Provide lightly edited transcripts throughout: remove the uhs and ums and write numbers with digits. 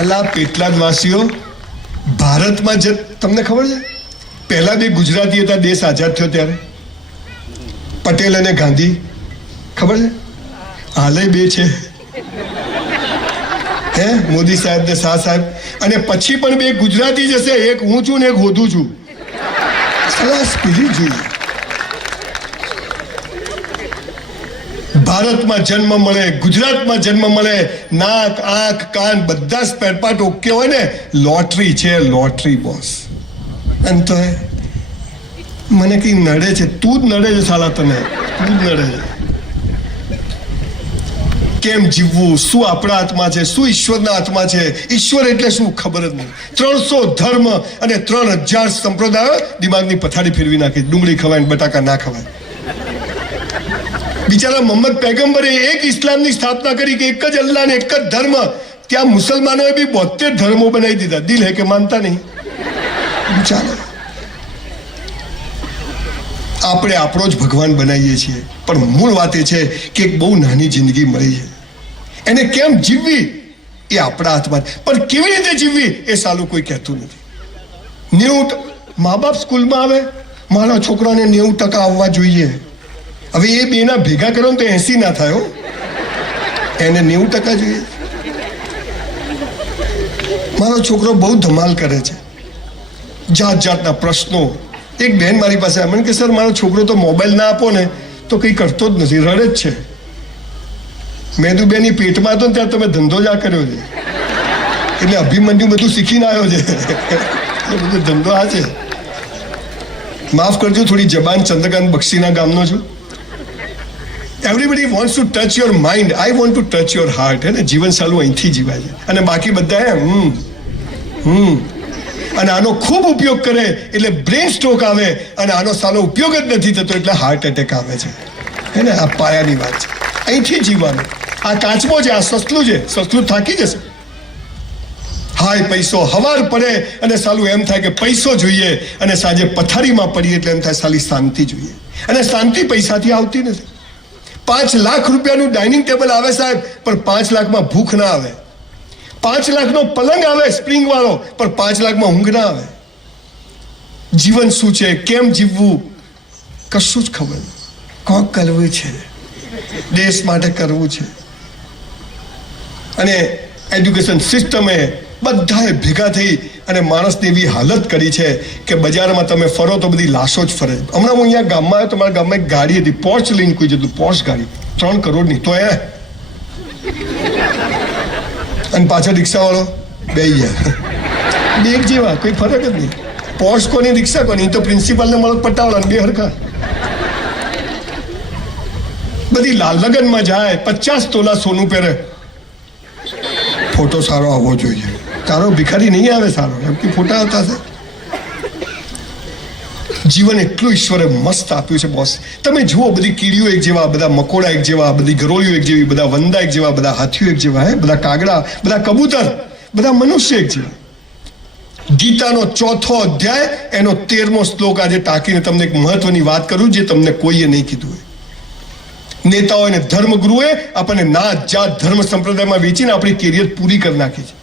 અલા પેટલાદ વાસીઓ, ભારતમાં તમને ખબર છે પહેલા બે ગુજરાતી હતા દેશ આઝાદ થયો ત્યારે? પટેલ અને ગાંધી. ખબર છે? હાલે બે છે, હે મોદી સાહેબ ને શાહ સાહેબ. અને પછી પણ બે ગુજરાતી જશે, એક હું છું ને એક હોધું છું. જોઈએ ભારતમાં જન્મ મળે, ગુજરાતમાં જન્મ મળે, નાક આંખ કાન બધા સ્પેર પાર્ટ ઓકે હોય ને, લોટરી છે, લોટરી બોસ. એમ તો મને કઈ નડે છે, તું જ નડે છે સાલા, તને તું જ નડે છે. કેમ જીવવું, શું આપણા હાથમાં છે, શું ઈશ્વરના હાથમાં છે? ઈશ્વર એટલે શું ખબર જ નહીં. 300 ધર્મ અને 3000 સંપ્રદાયો દિમાગની પથારી ફેરવી નાખી. ડુંગળી ખવાય ને બટાકા ના ખવાય. બિચારા મોહમ્મદ પૈગંબરે એક ઇસ્લામની સ્થાપના કરી કે એક જ અલ્લાહ ને એક જ ધર્મ. ત્યાં મુસલમાનોએ બી 72 ધર્મો બનાવી દીધા. દિલ હે કે માનતા નહીં. ચાલો, આપણે આપણો જ ભગવાન બનાવીએ છીએ, પણ મૂળ વાત એ છે કે એક બહુ નાની જિંદગી મળી છે, એને કેમ જીવવી એ આપણા હાથમાં. પણ કેવી રીતે જીવવી એ સાલું કોઈ કહેતું નથી. 90 મા બાપ સ્કૂલમાં આવે, મારા છોકરાને 90% આવવા જોઈએ. હવે એ બેના ભેગા કરો ને તો 80 ના થાય. એને 90% જોઈએ. મારો છોકરો બહુ ધમાલ કરે છે, જાત જાતના પ્રશ્નો. એક બહેન મારી પાસે મને કે સર મારો છોકરો તો મોબાઈલ ના આપો ને તો કંઈ કરતો જ નથી, રડે જ છે. મેં તો બેની પેટમાં હતો ને ત્યાં તમે ધંધો જ આ કર્યો છે, એટલે અભિમન્યુ બધું શીખીને આવ્યો છે. બધું ધંધો આ છે. માફ કરજો, થોડી જબાન ચંદ્રકાંત બક્ષીના ગામનો છું. Everybody wants to touch your mind, I want to touch your heart. હે ને, જીવન સાલું અહીંથી જીવાય છે. અને બાકી બધા અને આનો ખૂબ ઉપયોગ કરે એટલે બ્રેન સ્ટ્રોક આવે, અને આનો સાલો ઉપયોગ જ નથી થતો એટલે હાર્ટ એટેક આવે છે. હે ને, આ પાયાની વાત છે. અહીંથી જીવવાનું. આ કાચબો છે, આ સસલું છે, સસલું થાકી જશે. હાય પૈસો, હવાર પડે અને સાલું એમ થાય કે પૈસો જોઈએ, અને સાંજે પથારીમાં પડીએ એટલે એમ થાય સાલી શાંતિ જોઈએ. અને શાંતિ પૈસાથી આવતી નથી. 5 લાખ રૂપિયાનું ડાઇનિંગ ટેબલ આવે સાહેબ, પણ 5 લાખમાં ભૂખ ના આવે. 5 લાખનો પલંગ આવે સ્પ્રિંગ વાળો, પણ 5 લાખમાં ઊંઘ ના આવે. જીવન શું છે, કેમ જીવવું, કશું જ ખબર નહીં. કોક કરવું છે, દેશ માટે કરવું છે. અને એજ્યુકેશન સિસ્ટમે બધાએ ભેગા થઈ અને માણસની એવી હાલત કરી છે કે બજારમાં તમે ફરો તો બધી લાશો જ ફરે. હમણાં હું અહીંયા ગામમાં આવ્યો તો મારા ગામમાં એક ગાડી હતી, પોર્ચ લઈને કોઈ જતું, પોર્ચ ગાડી 3 કરોડની. તો અને પાછળ રિક્ષાવાળો બે એક જેવા, કોઈ ફરક જ નહીં. પોર્ચ કોની, રિક્ષા કોની? તો પ્રિન્સિપાલને મળો પટાવાળા, બે હરખા. બધી લગ્નમાં જાય, 50 તોલા સોનું પહેરે. ફોટો સારો આવવો જોઈએ. તારો ભિખારી નહીં આવે સારો, એમ કે ફોટા આવતા છે. જીવન એટલું ઈશ્વરે મસ્ત આપ્યું છે બોસ. તમે જુઓ, બધી કીડીઓ એક જેવા, બધા મકોડા એક જેવા, બધી ગરોળીઓ એક જેવી, બધા વંદા એક જેવા, બધા હાથીઓ એક જેવા, બધા કાગડા, બધા કબૂતર, બધા મનુષ્ય એક જેવા. ગીતાનો 4થો અધ્યાય એનો 13મો શ્લોક આજે ટાંકીને તમને એક મહત્વની વાત કરું જે તમને કોઈએ નહીં કીધું હોય. નેતાઓ અને ધર્મગુરુએ આપણને નાત જાત ધર્મ સંપ્રદાયમાં વેચીને આપણી કેરિયર પૂરી કરી નાખી છે.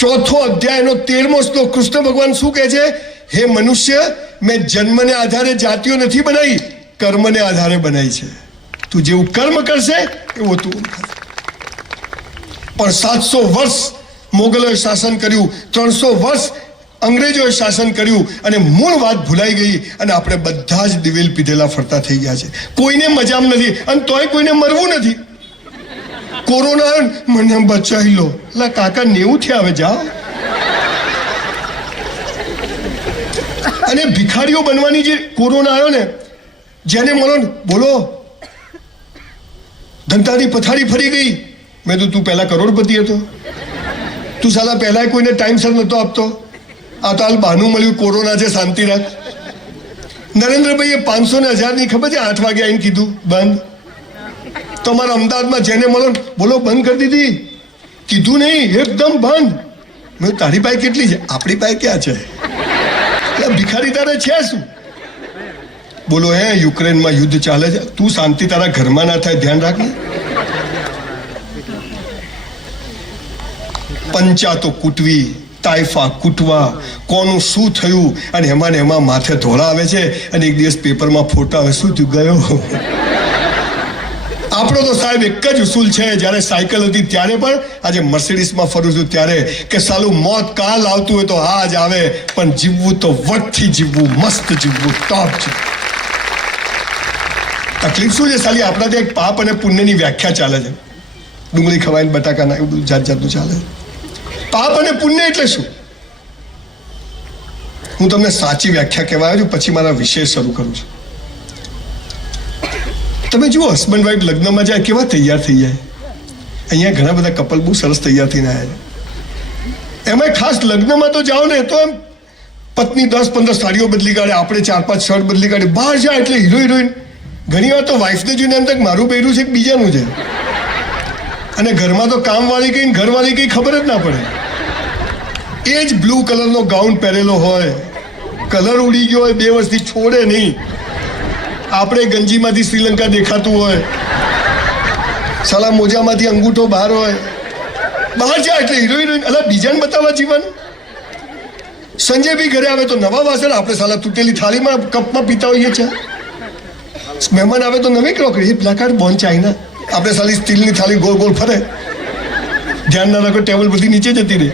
4થો અધ્યાયનો 13મો શ્લોક કૃષ્ણ ભગવાન શું કહે છે? હે મનુષ્ય, મેં જન્મને આધારે જાતિઓ નથી બનાવી, કર્મને આધારે બનાવી છે. તું જેવું કર્મ કરશે એવું તું. પણ 700 વર્ષ મોગલોએ શાસન કર્યું, 300 વર્ષ અંગ્રેજોએ શાસન કર્યું, અને મૂળ વાત ભૂલાઈ ગઈ, અને આપણે બધા જ દિવેલ પીધેલા ફરતા થઈ ગયા છે. કોઈને મજામ નથી, અને તોય કોઈને મરવું નથી. કોરોના મને બચાવી લો, એટલે કાકા 90 થયા, હવે જાઓ. અને ભિખારીઓ બનવાની જે કોરોના આવ્યો ને, જેને મળો ને બોલો ધંધાની પથારી ફરી ગઈ. મેં તો તું પહેલા કરોડપતિ હતો, તું સાલા પહેલા કોઈને ટાઈમસર નતો આપતો. આ તો હાલ બહાનું મળ્યું, કોરોના છે, શાંતિ રાખ. નરેન્દ્રભાઈએ 500 ને 1000 ની ખબર છે 8 વાગે આવીને કીધું બંધ. તો અમારા અમદાવાદમાં જેને મળો બોલો બંધ કરી દીધી. કીધું નહીં, એકદમ બંધ. મેં તારી પાસે કેટલી છે? આપણી પાસે ક્યાં છે? ભિખારી તારે છે શું? બોલો યુક્રેનમાં યુદ્ધ ચાલે છે, તું શાંતિ તારા ઘરમાં ના થાય ધ્યાન રાખ ને. પંચાતો કૂટવી, તાઇફા કૂટવા, કોનું શું થયું, અને એમાં ને એમાં માથે ધોળા આવે છે, અને એક દિવસ પેપરમાં ફોટા આવે, શું થયું ગયો. આપણો તો સાહેબ એક જ ઉસૂલ છે, જ્યારે સાયકલ હતી ત્યારે પણ, આજે મર્સિડીઝમાં ફરું છું ત્યારે, કે સાલું મોત કાલ આવતું હોય તો આજ આવે, પણ જીવવું તો વટથી જીવવું, મસ્ત જીવવું, ટોપ જીવવું. તકલીફ શું છે સાલી, આપણા ત્યાં એક પાપ અને પુણ્યની વ્યાખ્યા ચાલે છે. ડુંગળી ખવાઈને બટાકા ના, એવું બધું જાત જાતનું ચાલે. પાપ અને પુણ્ય એટલે શું? હું તમને સાચી વ્યાખ્યા કહેવા આવ્યો છું, પછી મારા વિષય શરૂ કરું છું. તમે જુઓ, હસબન્ડ વાઈફ લગ્નમાં જાય કેવા તૈયાર થઈ જાય. અહીંયા ઘણા બધા કપલ બહુ સરસ તૈયાર થઈને આવ્યા છે. એમાં ખાસ લગ્નમાં તો જાઓ ને તો એમ પત્ની 10-15 સાડીઓ બદલી કાઢે, આપણે 4-5 શર્ટ બદલી કાઢે. બહાર જાય એટલે હીરો હિરોઈન. ઘણી વાર તો વાઈફને જોઈને એમ તક મારું પહેર્યું છે કે બીજાનું છે. અને ઘરમાં તો કામવાળી કઈ ઘરવાળી કઈ ખબર જ ના પડે. એ જ બ્લુ કલરનો ગાઉન પહેરેલો હોય, કલર ઉડી ગયો હોય, 2 વર્ષથી છોડે નહીં. આપણે ગંજીમાંથી શ્રીલંકા દેખાતું હોય, સાલા મોજામાંથી અંગૂઠો બહાર હોય. બહાર જાય એટલે હીરો હિરોઈન. અલા બીજાને બતાવવા જીવવાનું. સંજય બી ઘરે આવે તો નવા વાસણ, આપણે સાલા તૂટેલી થાળીમાં કપમાં પીતા હોઈએ છે. મહેમાન આવે તો નવી crockery, black card bone china. આપણે સાલી સ્ટીલની થાળી ગોળ ગોળ ફરે, ધ્યાન ના રાખો ટેબલ બધી નીચે જતી રહે.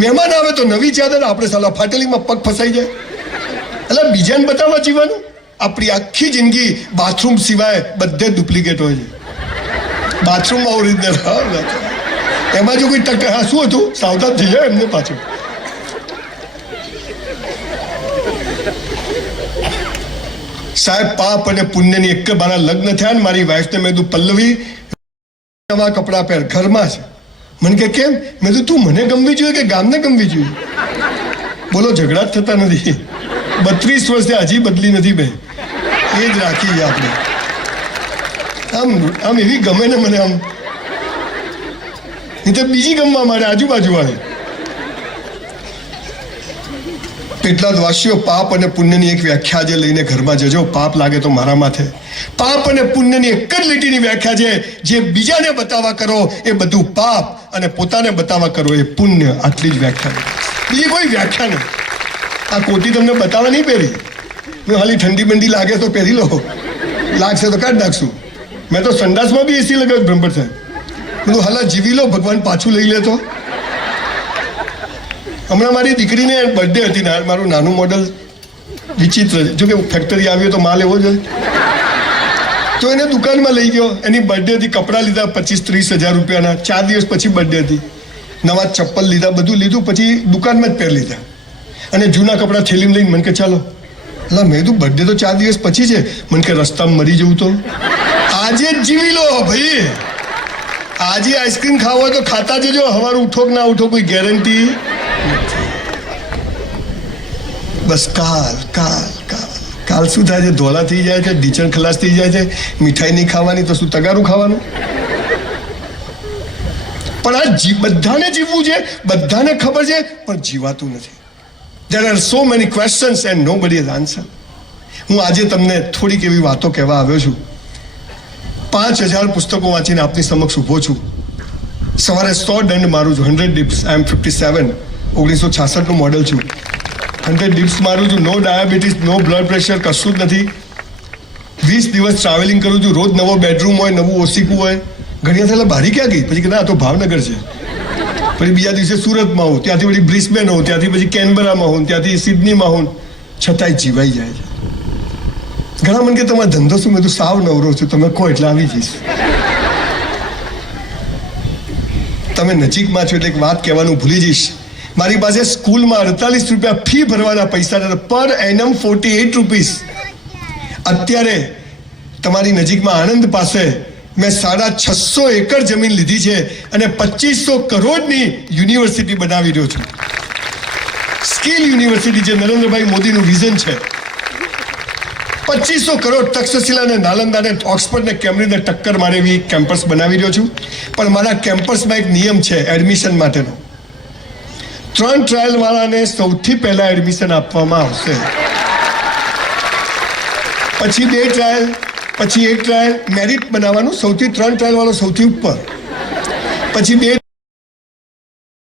મહેમાન આવે તો નવી ચાદર, આપણે સાલા ફાટેલીમાં પગ ફસાઈ જાય. એટલે બીજાને બતાવવા જીવવાનું. આપણી આખી જિંદગી બાથરૂમ સિવાય બધે ડુપ્લિકેટ હોય છે. બાથરૂમમાં ઓરિજિનલ, એમાં જો કોઈ ટક્કર, હા શું હતું, સાવધાન થઈ જાય એમને પાછું. સાહેબ પાપ અને પુણ્યની એક મારા લગ્ન થયા ને મારી વાઈફને મેં કીધું પલ્લવી નવા કપડાં પહેર, ઘરમાં છે. મને કે કેમ? મેં કીધું તું મને ગમવી જોઈએ કે ગામને ગમવી જોઈએ? બોલો ઝઘડા જ થતા નથી. 32 વર્ષથી હજી બદલી નથી મેં, એ જ રાખી આપણે. આમ એવી ગમે ને મને, આમ નહીં તો બીજી ગમવા માંડે આજુબાજુ વાળી. એટલા જ વાસીઓ, પાપ અને પુણ્યની એક વ્યાખ્યા જે લઈને ઘરમાં જજો. પાપ લાગે તો મારા માથે. પાપ અને પુણ્યની એક જ લીટીની વ્યાખ્યા છે, જે બીજાને બતાવવા કરો એ બધું પાપ, અને પોતાને બતાવવા કરો એ પુણ્ય. આટલી જ વ્યાખ્યા, બીજી કોઈ વ્યાખ્યા નહીં. આ કોટી તમને બતાવવા નહીં પહેરી. મેં હાલી ઠંડી બંડી લાગે તો પહેરી લો, લાગશે તો કાઢ નાખશું. મેં તો સંડાસમાં બી એસી લગાવ્યું બ્રહ્મભટ્ટ સાહેબ. બધું હાલા જીવી લો, ભગવાન પાછું લઈ લે તો. હમણાં મારી દીકરીને બર્થડે હતી ને, મારું નાનું મોડલ વિચિત્ર છે. જોકે ફેક્ટરી આવ્યો તો માલ એવો જ હોય. તો એને દુકાનમાં લઈ ગયો, એની બર્થડે હતી. કપડાં લીધા 25-30 હજાર રૂપિયાના. 4 દિવસ પછી બર્થડે હતી. નવા ચપ્પલ લીધા, બધું લીધું. પછી દુકાનમાં જ પહેર લીધા, અને જૂના કપડાં થેલીમાં લઈને મને કે ચાલો. એટલે મેં કીધું બર્થડે તો 4 દિવસ પછી છે. મને કે રસ્તામાં મરી જવું તો આજે જ જીવી લો ભાઈ. આજે આઈસ્ક્રીમ ખાવો હોય તો ખાતા જજો, સવારે ઉઠો કે ના ઉઠો કોઈ ગેરંટી. બસ કાલ કાલ કાલ કાલ શું થાય છે? ધોલા થઈ જાય છે, ઢીચણ ખલાસ થઈ જાય છે. મીઠાઈ નહીં ખાવાની તો શું તગારું ખાવાનું? પણ આ બધાને જીવવું છે, બધાને ખબર છે, પણ જીવાતું નથી. There are so many questions and nobody has answer. હું આજે તમને થોડીક એવી વાતો કહેવા આવ્યો છું. 5000 પુસ્તકો વાંચીને આપની સમક્ષ ઊભો છું. સવારે 100 દંડ મારું છું, 100 dips. I am 57, 1966નું મોડલ છું. 100 dips મારું છું. નો ડાયાબિટીસ, નો બ્લડ પ્રેશર, કશું જ નથી. 20 દિવસ ટ્રાવેલિંગ કરું છું. રોજ નવો બેડરૂમ હોય, નવું ઓસીકું હોય. ઘણી વાર બારી ક્યાં ગઈ? પછી કે ના તો ભાવનગર છે. પછી બીજા દિવસે સુરતમાં હોઉં, ત્યાંથી પછી બ્રિસ્બેન હોઉં, ત્યાંથી પછી કેનબરામાં હોઉં, ત્યાંથી સિડનીમાં હોઉં. છતાંય જીવાઈ જાય છે. ઘણા મને કે તમારો ધંધો શું? મેં તો સાવ નવરો છું, તમે કહો એટલે આવી જઈશ. તમે નજીકમાં છો એટલે એક વાત કહેવાનું ભૂલી જઈશ. મારી પાસે સ્કૂલમાં 48 રૂપિયા ફી ભરવાના પૈસા હતા, પર એનમ 48 રૂપીસ. અત્યારે તમારી નજીકમાં આણંદ પાસે મેં 650 એકર જમીન લીધી છે અને 2500 કરોડની યુનિવર્સિટી બનાવી રહ્યો છું. સ્કિલ યુનિવર્સિટી, જે નરેન્દ્રભાઈ મોદીનું વિઝન છે. 2500 કરોડ તક્ષશિલા ને નાલંદા ને ઓક્સફર્ડ ને કેમ્બ્રિજ ને ટક્કર મારે એવી કેમ્પસ બનાવી રહ્યો છું. પણ મારા કેમ્પસમાં એક નિયમ છે એડમિશન માટેનો. 3 ટ્રાયલ વાળાને સૌથી પહેલા એડમિશન આપવામાં આવશે, પછી 2 ટ્રાયલ, પછી 1 ટ્રાયલ. મેરિટ બનાવવાનું, સૌથી 3 ટ્રાયલ વાળો સૌથી ઉપર, પછી 2